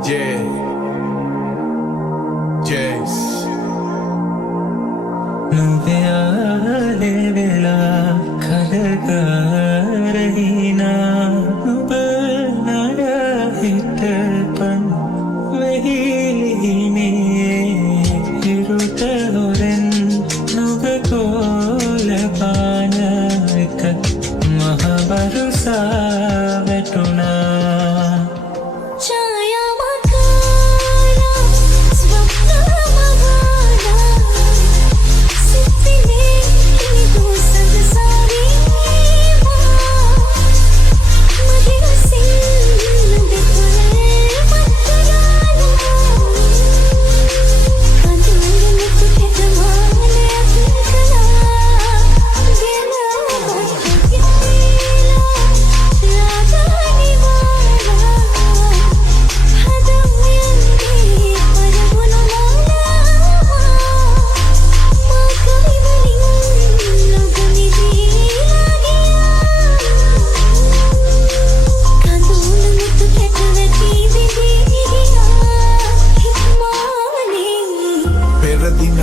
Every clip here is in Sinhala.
yeah. Yes. නුඹයාලේ වෙලා කලකාරහිනා නුඹ නඩා හිටපන් වෙහිලිනේ හිරුට හොරෙන් නුඹ කෝලපාන එක මහ වරුසා වැටුණා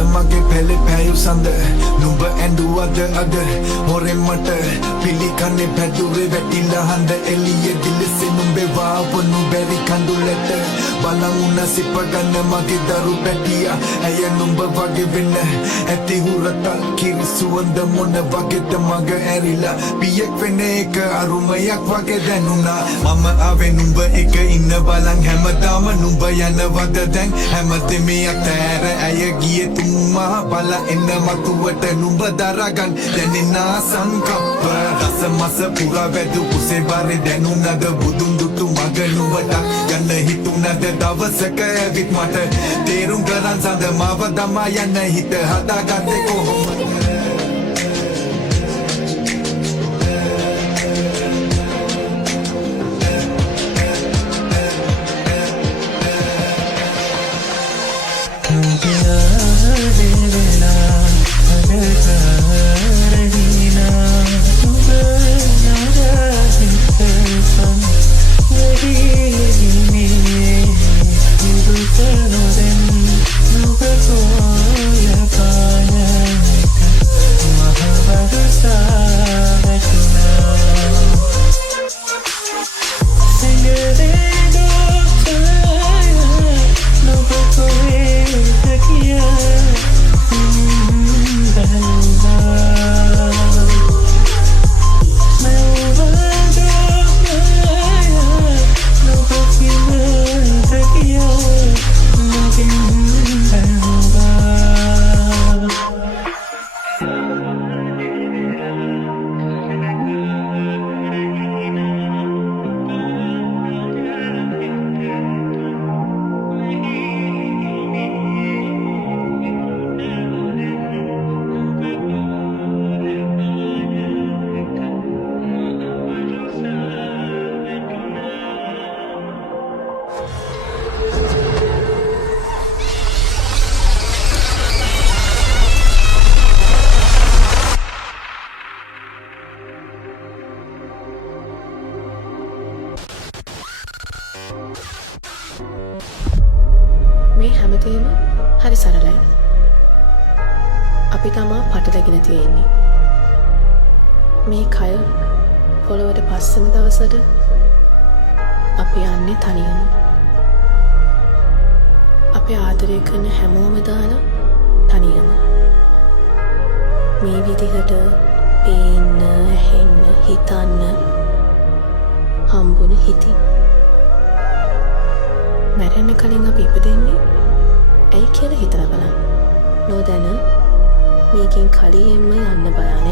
මගේ පැලෙ පැයු සඳ නුඹ ඇඳුවද අද හොරෙන් මට පිළිකන්නේ පැදුරේ වැටිලා හඳ එළියේ දිලිසෙ නුඹේ වාවනු බැරි කඳුලට බලන් උන සිප ගන්න මගේ දරු පැටියා ඇය නුඹ වගේ වෙන්න ඇති හුරතල් කිරි සුවඳ මොන වගේද මග ඇරිලා පියෙක් වෙන එක අරුමයක් වගේ දැනුණා මම ආවේ නුඹ එක ඉන්න බලන් හැමදාම නුඹ යනවද දැන් හැමදෙම අතෑර ඇය ගියේ තුමා බල එන්න මතුවට නුඹ දරගන් දැනෙනා සංකප්ප රස මස පුරා වැදු කුසේ බාරේ දැනුණද බුදුන් දුටු මග නුඹට යන්න හිතුණද දවසක ඇවිත් මට තේරුම් කරන් සඳ මාව දමා යන්න හිත හදාගත්තේ කොහොමද මේ හැමදේම හරි සරලයි. අපි තමා පටලැගෙන තියෙන්නේ. මේ කය පොළොවට පස්සෙන දවසට අපි යන්නේ තනියම. අපි ආදරය කරන හැමෝම දාලා තනියම. මේ විදිහට පේන්න, ඇහෙන්න, හිතන්න හම්බුන හිති. මැරෙන්න කලින් අපි ඉපදෙන්නේ ඇයි කියලා හිතලා බලන්න. නොදැන මේකෙන් කලියෙන්ම යන්න බයන